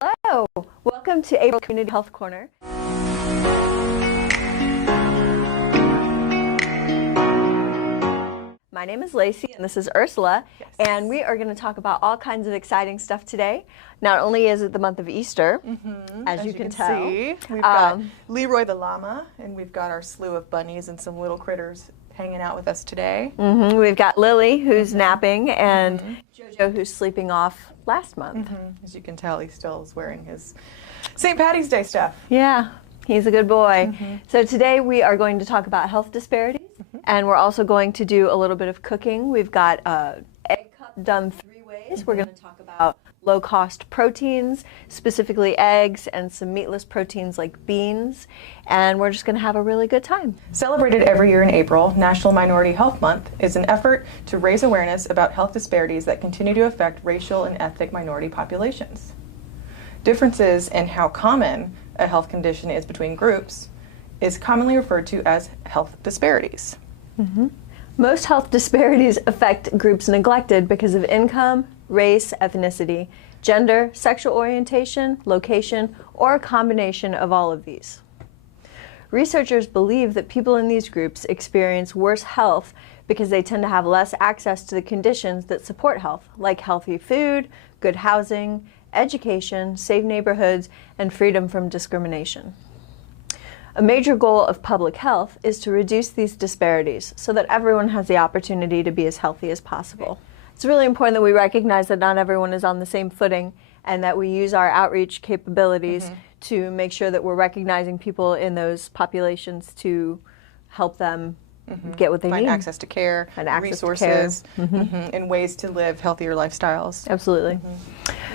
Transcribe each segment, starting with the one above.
Hello, welcome to April Community Health Corner. My name is Lacey and this is Ursula, and we are going to talk about all kinds of exciting stuff today. Not only is it the month of Easter, as you can tell. See, we've got Leroy the llama, and we've got our slew of bunnies and some little critters hanging out with us today. We've got Lily, who's napping, and Jojo, who's sleeping off last month. As you can tell, he still is wearing his St. Patty's Day stuff. Yeah, he's a good boy. So today we are going to talk about health disparities, and we're also going to do a little bit of cooking. We've got egg cup done 3 ways. We're going to talk about low-cost proteins, specifically eggs, and some meatless proteins like beans, and we're just going to have a really good time. Celebrated every year in April, National Minority Health Month is an effort to raise awareness about health disparities that continue to affect racial and ethnic minority populations. Differences in how common a health condition is between groups is commonly referred to as health disparities. Most health disparities affect groups neglected because of income, race, ethnicity, gender, sexual orientation, location, or a combination of all of these. Researchers believe that people in these groups experience worse health because they tend to have less access to the conditions that support health, like healthy food, good housing, education, safe neighborhoods, and freedom from discrimination. A major goal of public health is to reduce these disparities so that everyone has the opportunity to be as healthy as possible. It's really important that we recognize that not everyone is on the same footing and that we use our outreach capabilities to make sure that we're recognizing people in those populations to help them get what they need. Find access to care, resources, and ways to live healthier lifestyles. Absolutely.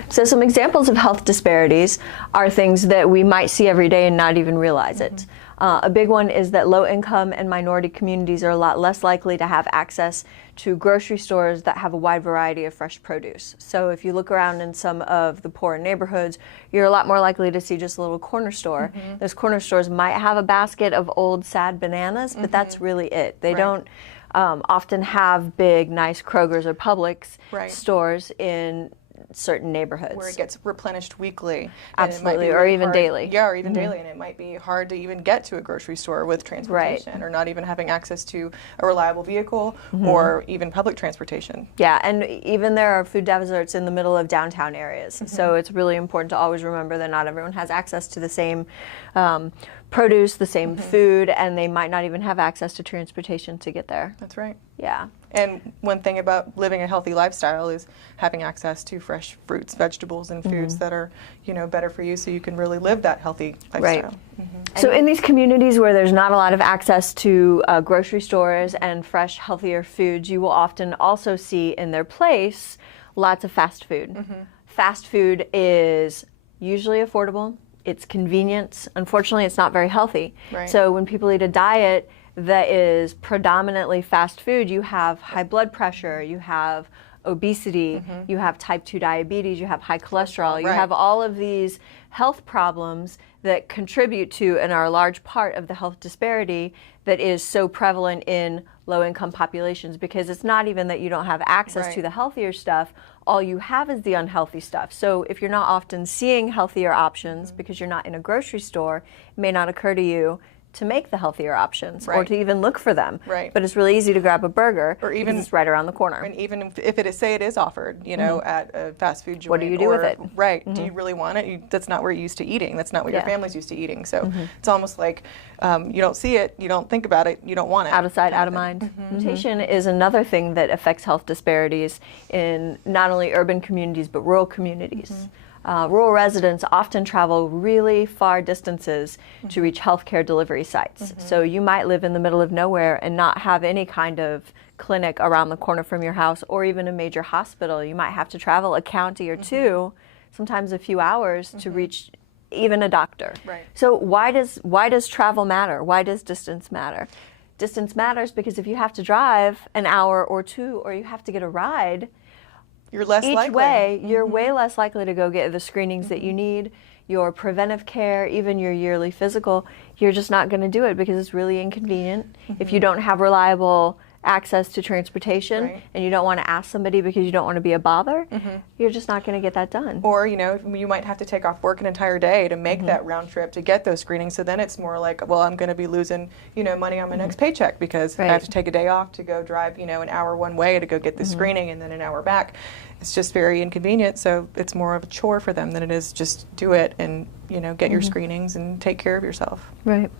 So some examples of health disparities are things that we might see every day and not even realize it. A big one is that low-income and minority communities are a lot less likely to have access to grocery stores that have a wide variety of fresh produce. So if you look around in some of the poorer neighborhoods, you're a lot more likely to see just a little corner store. Those corner stores might have a basket of old, sad bananas, but that's really it. They don't often have big, nice Kroger's or Publix stores in certain neighborhoods. Where it gets replenished weekly. Absolutely, or even daily. Yeah, or even daily, and it might be hard to even get to a grocery store with transportation, or not even having access to a reliable vehicle, or even public transportation. Yeah, and even there are food deserts in the middle of downtown areas, so it's really important to always remember that not everyone has access to the same produce, the same food, and they might not even have access to transportation to get there. That's right. Yeah. And one thing about living a healthy lifestyle is having access to fresh fruits, vegetables, and foods that are, better for you, so you can really live that healthy lifestyle. So in these communities where there's not a lot of access to grocery stores and fresh, healthier foods, you will often also see in their place lots of fast food. Fast food is usually affordable. It's convenient. Unfortunately, it's not very healthy. So when people eat a diet that is predominantly fast food, you have high blood pressure, you have obesity, you have type 2 diabetes, you have high cholesterol, you have all of these health problems that contribute to and are a large part of the health disparity that is so prevalent in low-income populations, because it's not even that you don't have access to the healthier stuff, all you have is the unhealthy stuff. So if you're not often seeing healthier options because you're not in a grocery store, it may not occur to you to make the healthier options or to even look for them. But it's really easy to grab a burger, or even it's right around the corner. And even if it is offered, at a fast food joint. What do you do with it? Do you really want it? That's not where you're used to eating. That's not what your family's used to eating. So it's almost like you don't see it, you don't think about it, you don't want it. Out of sight, out of mind. Nutrition is another thing that affects health disparities in not only urban communities but rural communities. Rural residents often travel really far distances to reach healthcare delivery sites. So you might live in the middle of nowhere and not have any kind of clinic around the corner from your house, or even a major hospital. You might have to travel a county or two, sometimes a few hours, to reach even a doctor. So why does travel matter? Why does distance matter? Distance matters because if you have to drive an hour or two, or you have to get a ride, you're less each likely. way, you're way less likely to go get the screenings that you need, your preventive care, even your yearly physical. You're just not going to do it because it's really inconvenient. If you don't have reliable access to transportation Right. and you don't want to ask somebody because you don't want to be a bother, you're just not going to get that done. Or, you might have to take off work an entire day to make that round trip to get those screenings. So then it's more like, well, I'm going to be losing, money on my next paycheck because I have to take a day off to go drive, an hour one way to go get the screening and then an hour back. It's just very inconvenient. So it's more of a chore for them than it is just do it and, get your screenings and take care of yourself. Right.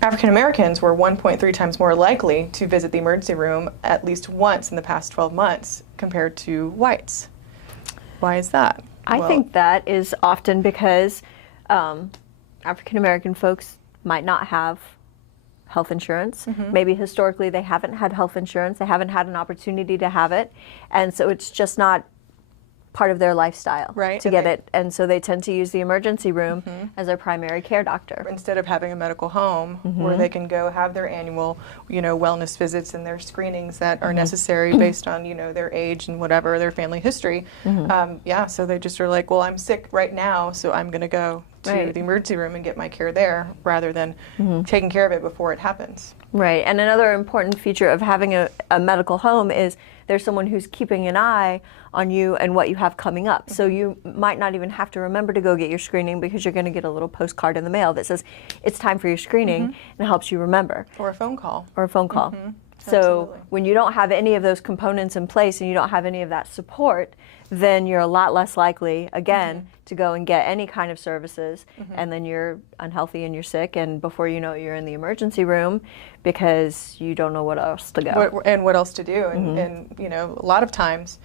African Americans were 1.3 times more likely to visit the emergency room at least once in the past 12 months compared to whites. Why is that? I think that is often because African American folks might not have health insurance. Maybe historically they haven't had health insurance. They haven't had an opportunity to have it. And so it's just not part of their lifestyle to get it. And so they tend to use the emergency room as their primary care doctor. Instead of having a medical home where they can go have their annual, wellness visits and their screenings that are necessary based on, their age and whatever, their family history. So they just are like, well, I'm sick right now, so I'm going to go to the emergency room and get my care there rather than taking care of it before it happens. Right. And another important feature of having a medical home is there's someone who's keeping an eye on you and what you have coming up. So you might not even have to remember to go get your screening because you're going to get a little postcard in the mail that says it's time for your screening and helps you remember. Or a phone call. So Absolutely. when you don't have any of those components in place and you don't have any of that support, then you're a lot less likely, again, to go and get any kind of services. And then you're unhealthy and you're sick, and before you know it, you're in the emergency room because you don't know what else to go. What else to do. And a lot of times,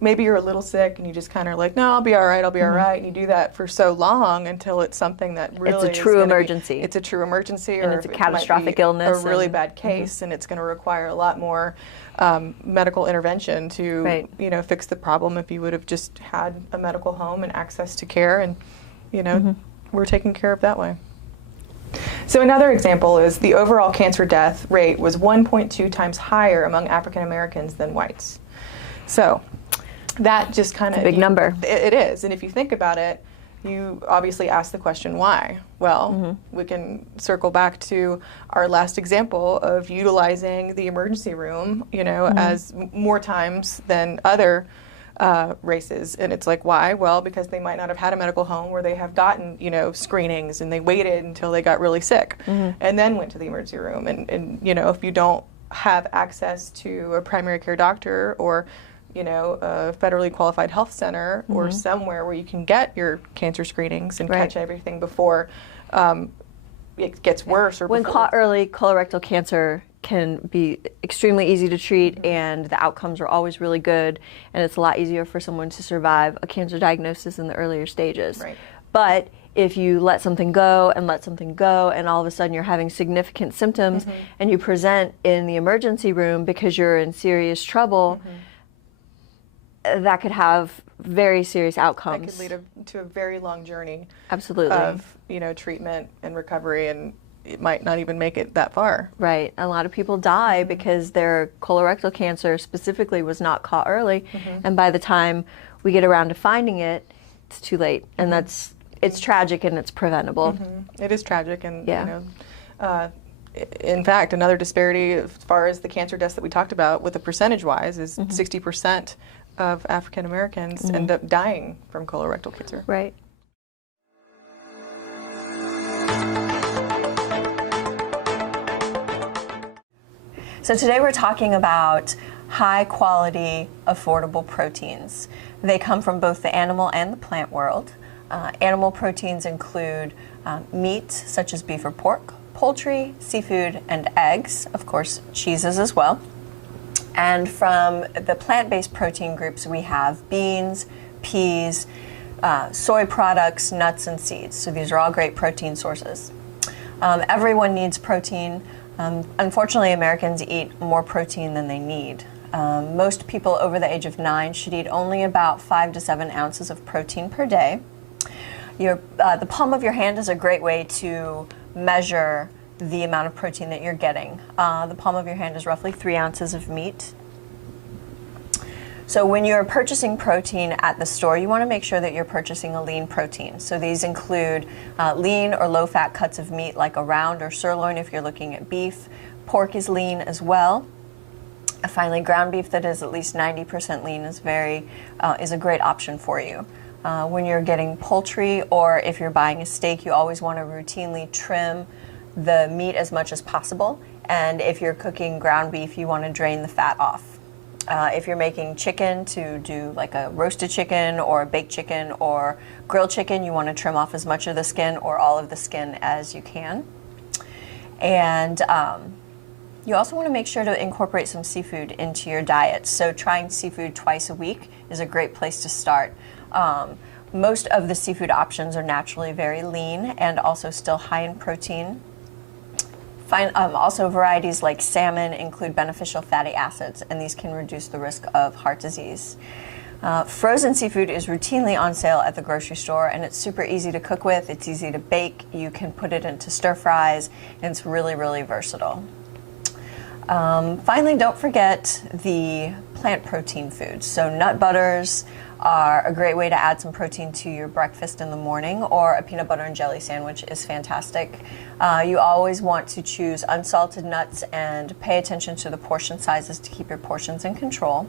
maybe you're a little sick and you just kind of like, no, I'll be all right. And you do that for so long until it's something that really it's a true emergency. It's a true emergency, and or it's a catastrophic illness. A really bad case, and it's going to require a lot more medical intervention to, fix the problem if you would have just had a medical home and access to care, and, we're taken care of that way. So another example is the overall cancer death rate was 1.2 times higher among African Americans than whites. So that just kind of... a big number. It is. And if you think about it, you obviously ask the question, why? Well, we can circle back to our last example of utilizing the emergency room, as more times than other races. And it's like, why? Well, because they might not have had a medical home where they have gotten, screenings, and they waited until they got really sick and then went to the emergency room. And if you don't have access to a primary care doctor or a federally qualified health center or somewhere where you can get your cancer screenings and catch everything before it gets worse. Or when caught early, colorectal cancer can be extremely easy to treat, and the outcomes are always really good, and it's a lot easier for someone to survive a cancer diagnosis in the earlier stages. Right. But if you let something go, and all of a sudden you're having significant symptoms, and you present in the emergency room because you're in serious trouble, that could have very serious outcomes. That could lead to a very long journey. Absolutely. Of treatment and recovery, and it might not even make it that far. Right. A lot of people die because their colorectal cancer specifically was not caught early, and by the time we get around to finding it, it's too late, and it's tragic and it's preventable. It is tragic, and in fact, another disparity as far as the cancer deaths that we talked about with the percentage-wise is 60% of African Americans end up dying from colorectal cancer. Right. So today we're talking about high quality, affordable proteins. They come from both the animal and the plant world. Animal proteins include meat, such as beef or pork, poultry, seafood, and eggs, of course, cheeses as well. And from the plant-based protein groups, we have beans, peas, soy products, nuts, and seeds. So these are all great protein sources. Everyone needs protein. Unfortunately, Americans eat more protein than they need. Most people over the age of 9 should eat only about 5 to 7 ounces of protein per day. The palm of your hand is a great way to measure the amount of protein that you're getting. The palm of your hand is roughly 3 ounces of meat. So when you're purchasing protein at the store, you want to make sure that you're purchasing a lean protein. So these include lean or low-fat cuts of meat like a round or sirloin if you're looking at beef, Pork is lean as well. Finally, ground beef that is at least 90% lean is a great option for you. When you're getting poultry or if you're buying a steak, you always want to routinely trim the meat as much as possible. And if you're cooking ground beef, you want to drain the fat off. If you're making chicken to do like a roasted chicken or a baked chicken or grilled chicken, you want to trim off as much of the skin or all of the skin as you can. And you also want to make sure to incorporate some seafood into your diet. So trying seafood twice a week is a great place to start. Most of the seafood options are naturally very lean and also still high in protein. Also, varieties like salmon include beneficial fatty acids, and these can reduce the risk of heart disease. Frozen seafood is routinely on sale at the grocery store, and it's super easy to cook with. It's easy to bake. You can put it into stir fries, and it's really, really versatile. Finally, don't forget the plant protein foods. So nut butters are a great way to add some protein to your breakfast in the morning, or a peanut butter and jelly sandwich is fantastic. You always want to choose unsalted nuts and pay attention to the portion sizes to keep your portions in control.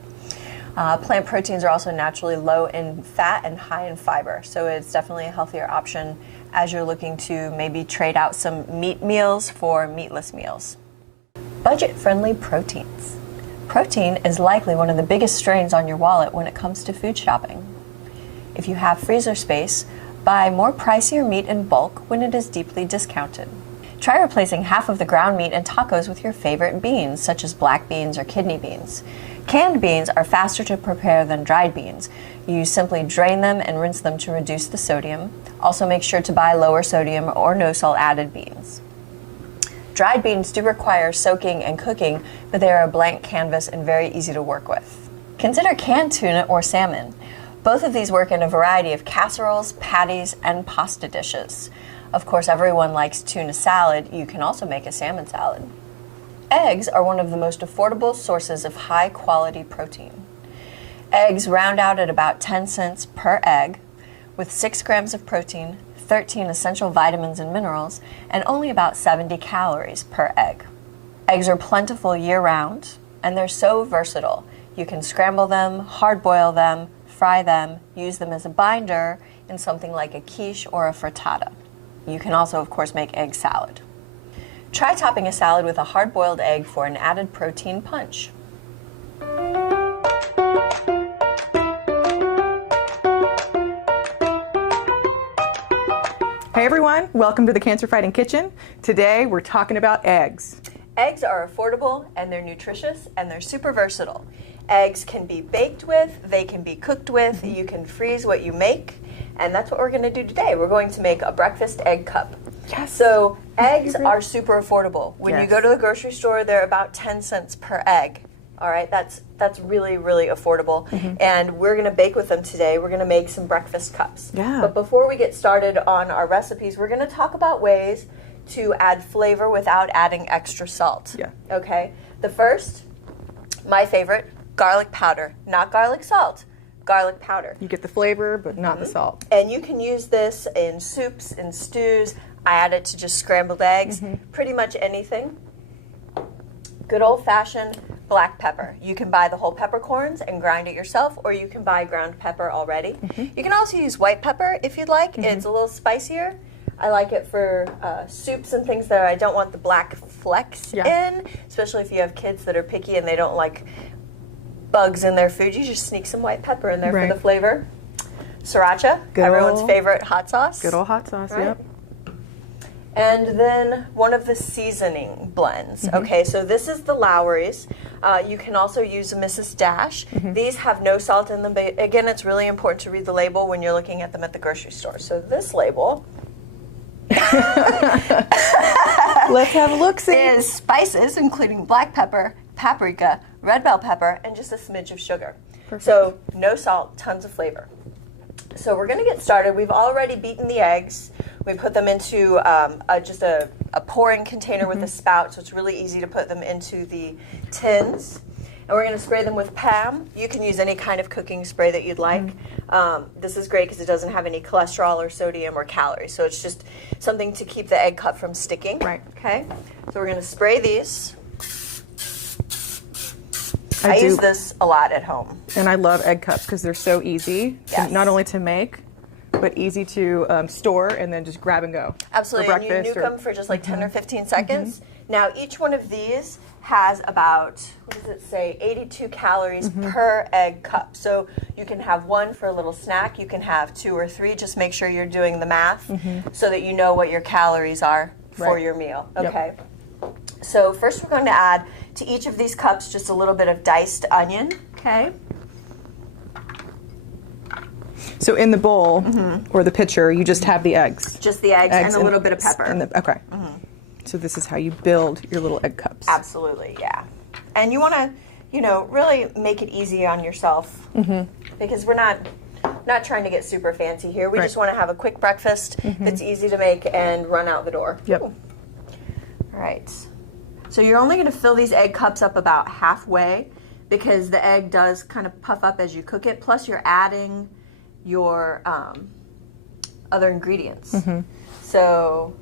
Plant proteins are also naturally low in fat and high in fiber, so it's definitely a healthier option as you're looking to maybe trade out some meat meals for meatless meals. Budget-friendly proteins. Protein is likely one of the biggest strains on your wallet when it comes to food shopping. If you have freezer space, buy more pricier meat in bulk when it is deeply discounted. Try replacing half of the ground meat in tacos with your favorite beans, such as black beans or kidney beans. Canned beans are faster to prepare than dried beans. You simply drain them and rinse them to reduce the sodium. Also make sure to buy lower sodium or no salt added beans. Dried beans do require soaking and cooking, but they are a blank canvas and very easy to work with. Consider canned tuna or salmon. Both of these work in a variety of casseroles, patties, and pasta dishes. Of course, everyone likes tuna salad. You can also make a salmon salad. Eggs are one of the most affordable sources of high-quality protein. Eggs round out at about 10 cents per egg, with 6 grams of protein, 13 essential vitamins and minerals, and only about 70 calories per egg. Eggs are plentiful year-round, and they're so versatile. You can scramble them, hard-boil them, fry them, use them as a binder in something like a quiche or a frittata. You can also, of course, make egg salad. Try topping a salad with a hard-boiled egg for an added protein punch. Hey everyone, welcome to the Cancer Fighting Kitchen. Today we're talking about eggs. Eggs are affordable and they're nutritious and they're super versatile. Eggs can be baked with, they can be cooked with, you can freeze what you make, and that's what we're going to do today. We're going to make a breakfast egg cup. Yes. So eggs are super affordable. When you Yes. go to the grocery store, they're about 10 cents per egg. All right, that's really, really affordable. And we're going to bake with them today. We're going to make some breakfast cups. Yeah. But before we get started on our recipes, we're going to talk about ways to add flavor without adding extra salt. Yeah. Okay? The first, my favorite, garlic powder. Not garlic salt, garlic powder. You get the flavor, but not the salt. And you can use this in soups, in stews. I add it to just scrambled eggs, pretty much anything. Good old-fashioned black pepper. You can buy the whole peppercorns and grind it yourself, or you can buy ground pepper already. You can also use white pepper if you'd like. It's a little spicier. I like it for soups and things that I don't want the black flecks in, especially if you have kids that are picky and they don't like bugs in their food. You just sneak some white pepper in there for the flavor. Sriracha, everyone's favorite hot sauce. Good old hot sauce, yep. And then one of the seasoning blends. Okay, so this is the Lowry's. You can also use a Mrs. Dash. These have no salt in them, but again, it's really important to read the label when you're looking at them at the grocery store. So this label Let's have a look-see. is spices, including black pepper, paprika, red bell pepper, and just a smidge of sugar. Perfect. So no salt, tons of flavor. So we're going to get started. We've already beaten the eggs. We put them into just a pouring container with a spout, so it's really easy to put them into the tins. And we're going to spray them with PAM. You can use any kind of cooking spray that you'd like. This is great because it doesn't have any cholesterol or sodium or calories, so it's just something to keep the egg cup from sticking. Right. Okay. So we're going to spray these. I use this a lot at home. And I love egg cups because they're so easy, not only to make, but easy to store and then just grab and go. Absolutely, and you nuke them for just like 10 or 15 seconds. Now, each one of these has about, what does it say, 82 calories per egg cup. So you can have one for a little snack, you can have 2 or 3, just make sure you're doing the math so that you know what your calories are for your meal. Okay. Yep. So first we're going to add to each of these cups just a little bit of diced onion. Okay. So in the bowl or the pitcher, you just have the eggs. Just the eggs and a little bit of pepper. Okay. So this is how you build your little egg cups. Absolutely, yeah. And you want to, you know, really make it easy on yourself because we're not trying to get super fancy here. We just want to have a quick breakfast that's easy to make and run out the door. Yep. Ooh. All right. So you're only going to fill these egg cups up about halfway because the egg does kind of puff up as you cook it. Plus you're adding your other ingredients. So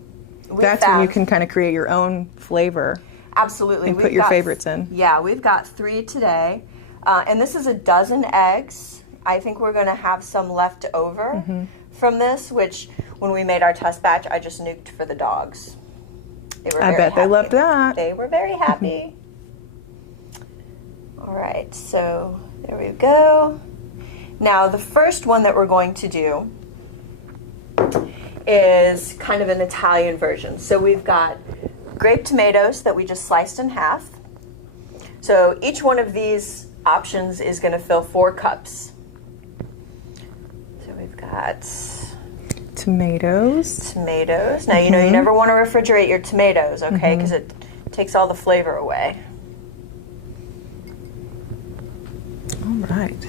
that's when you can kind of create your own flavor. Absolutely. And put your favorites in. Yeah, we've got 3 today. And this is a dozen eggs. I think we're going to have some left over from this, which when we made our test batch, I just nuked for the dogs. They were I bet happy. they loved that. They were very happy. All right, so there we go. Now, the first one that we're going to do is kind of an Italian version. So we've got grape tomatoes that we just sliced in half. So each one of these options is going to fill 4 cups. So we've got tomatoes. Now, you know, you never want to refrigerate your tomatoes, okay, because it takes all the flavor away. All right.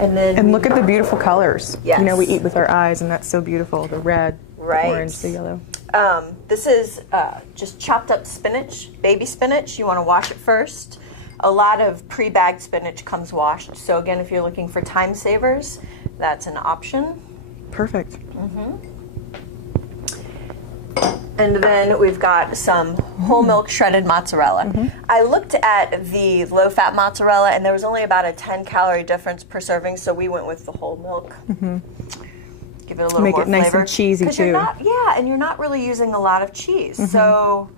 And look at the beautiful colors. Yes. You know, we eat with our eyes, and that's so beautiful. The red, the orange, the yellow. This is just chopped up spinach, baby spinach. You want to wash it first. A lot of pre-bagged spinach comes washed. So again, if you're looking for time savers, that's an option. Perfect. And then we've got some whole milk shredded mozzarella. I looked at the low-fat mozzarella, and there was only about a 10-calorie difference per serving, so we went with the whole milk. Give it a little Make more it nice flavor. and cheesy, too. And you're not really using a lot of cheese. So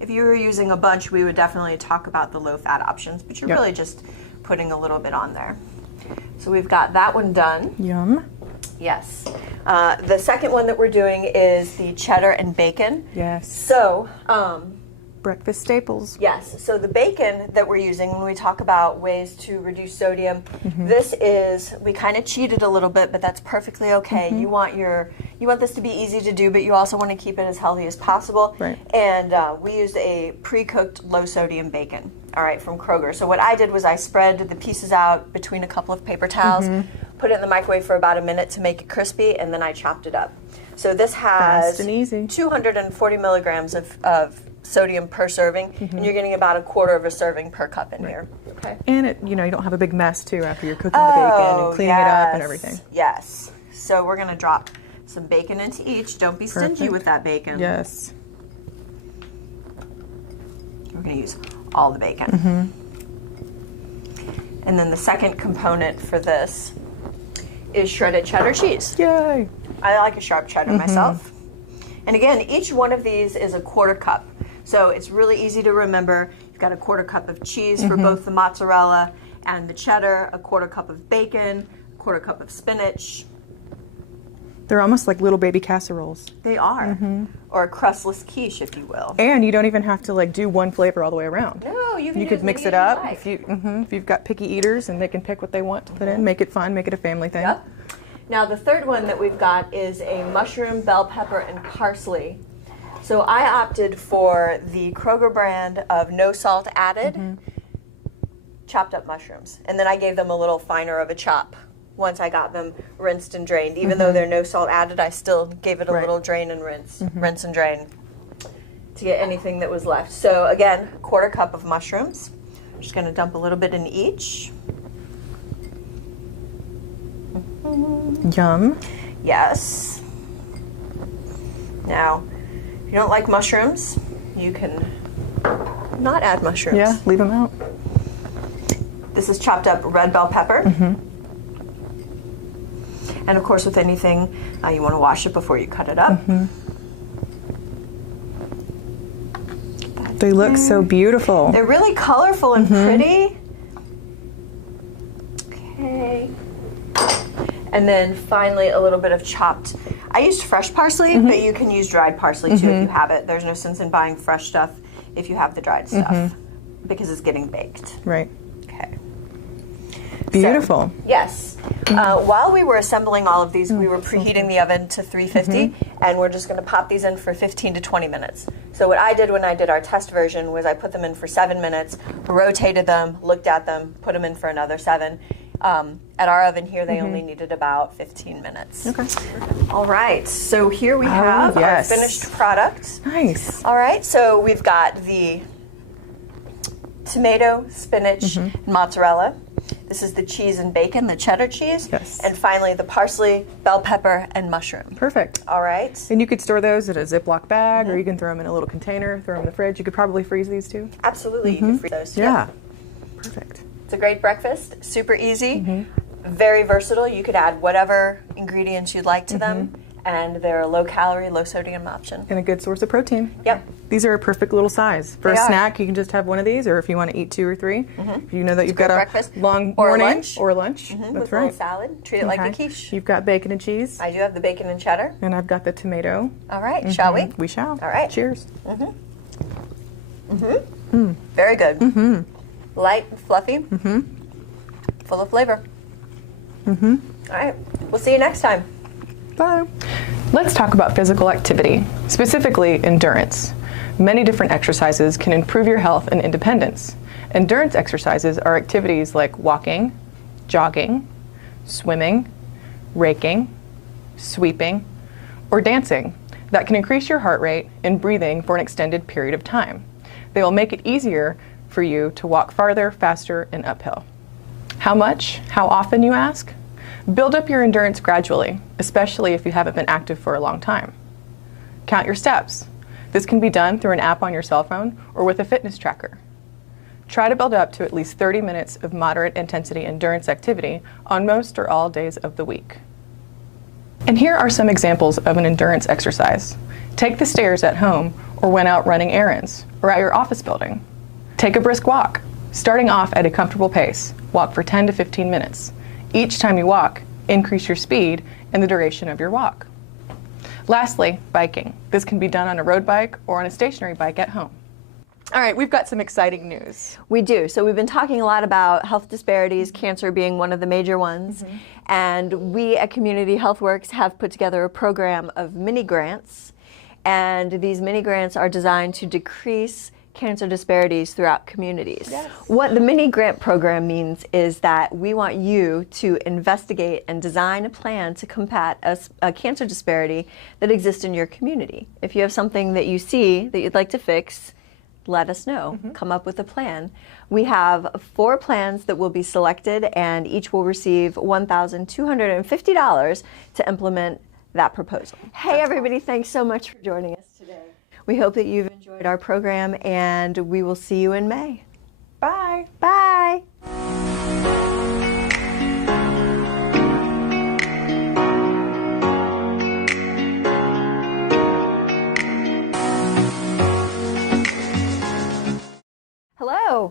if you were using a bunch, we would definitely talk about the low-fat options, but you're really just putting a little bit on there. So we've got that one done. Yum. Yes. The second one that we're doing is the cheddar and bacon. Yes. So, breakfast staples. yes. So the bacon that we're using when we talk about ways to reduce sodium, this is, we kind of cheated a little bit, but that's perfectly okay. You want this to be easy to do, but you also want to keep it as healthy as possible. Right. And we used a pre-cooked low sodium bacon. All right, from Kroger. So what I did was I spread the pieces out between a couple of paper towels, put it in the microwave for about a minute to make it crispy, and then I chopped it up. So this has Fast and easy. 240 milligrams of sodium per serving, and you're getting about a quarter of a serving per cup in here. Okay. And it, you know, you don't have a big mess too after you're cooking the bacon and cleaning it up and everything. Yes. So we're going to drop some bacon into each. Don't be stingy with that bacon. Yes. We're going to use all the bacon. And then the second component for this is shredded cheddar cheese. Yay. I like a sharp cheddar myself. And again, each one of these is a quarter cup. So it's really easy to remember. You've got a quarter cup of cheese for both the mozzarella and the cheddar, a quarter cup of bacon, a quarter cup of spinach. They're almost like little baby casseroles. They are. Or a crustless quiche, if you will. And you don't even have to like do one flavor all the way around. No, you can You do could as mix many it as up you like. if you've got picky eaters and they can pick what they want to put in. Make it fun, make it a family thing. Yep. Now the third one that we've got is a mushroom, bell pepper, and parsley. So I opted for the Kroger brand of no salt added chopped up mushrooms. And then I gave them a little finer of a chop once I got them rinsed and drained. Even though they're no salt added, I still gave it a little drain and rinse, rinse and drain to get anything that was left. So again, a quarter cup of mushrooms. I'm just going to dump a little bit in each. Yum. Yes. Now, if you don't like mushrooms, you can not add mushrooms. Yeah, leave them out. This is chopped up red bell pepper. And of course, with anything, you want to wash it before you cut it up. They look so beautiful. They're really colorful and pretty. Okay. And then finally, a little bit of chopped. I used fresh parsley, but you can use dried parsley too if you have it. There's no sense in buying fresh stuff if you have the dried stuff because it's getting baked. Right. Okay. Beautiful. So, yes. While we were assembling all of these, we were preheating the oven to 350, and we're just going to pop these in for 15 to 20 minutes. So what I did when I did our test version was I put them in for 7 minutes, rotated them, looked at them, put them in for another 7. At our oven here, they only needed about 15 minutes. Okay. All right, so here we have our finished product. Nice. All right, so we've got the tomato, spinach, mozzarella. This is the cheese and bacon, the cheddar cheese. Yes. And finally, the parsley, bell pepper, and mushroom. Perfect. All right. And you could store those in a Ziploc bag, or you can throw them in a little container, throw them in the fridge. You could probably freeze these too. Absolutely, you can freeze those. Yeah. Perfect. It's a great breakfast, super easy, very versatile. You could add whatever ingredients you'd like to them, and they're a low-calorie, low-sodium option. And a good source of protein. Yep. These are a perfect little size. For They a are. snack, you can just have one of these, or if you want to eat 2 or 3. If you know that you've got a breakfast. long Or a morning lunch. or lunch. With That's a little right. salad. Treat it like a Okay. quiche. You've got bacon and cheese, I do have the bacon and cheddar. and I've got the tomato. All right, shall we? We shall. All right. Cheers. Very good. Light and fluffy. Full of flavor. All right, we'll see you next time. Bye. Let's talk about physical activity, specifically endurance. Many different exercises can improve your health and independence. Endurance exercises are activities like walking, jogging, swimming, raking, sweeping, or dancing that can increase your heart rate and breathing for an extended period of time. They will make it easier for you to walk farther, faster, and uphill. How much? How often, you ask? Build up your endurance gradually, especially if you haven't been active for a long time. Count your steps. This can be done through an app on your cell phone or with a fitness tracker. Try to build up to at least 30 minutes of moderate intensity endurance activity on most or all days of the week. And here are some examples of an endurance exercise. Take the stairs at home or when out running errands or at your office building. Take a brisk walk, starting off at a comfortable pace. Walk for 10 to 15 minutes. Each time you walk, increase your speed and the duration of your walk. Lastly, biking. This can be done on a road bike or on a stationary bike at home. All right, we've got some exciting news. We do. So we've been talking a lot about health disparities, cancer being one of the major ones. And we at Community Health Works have put together a program of mini grants. And these mini grants are designed to decrease cancer disparities throughout communities. Yes. What the mini grant program means is that we want you to investigate and design a plan to combat a cancer disparity that exists in your community. If you have something that you see that you'd like to fix, let us know. Come up with a plan. We have 4 plans that will be selected, and each will receive $1,250 to implement that proposal. Hey everybody, thanks so much for joining us today. We hope that you've enjoyed our program, and we will see you in May. Bye. Bye.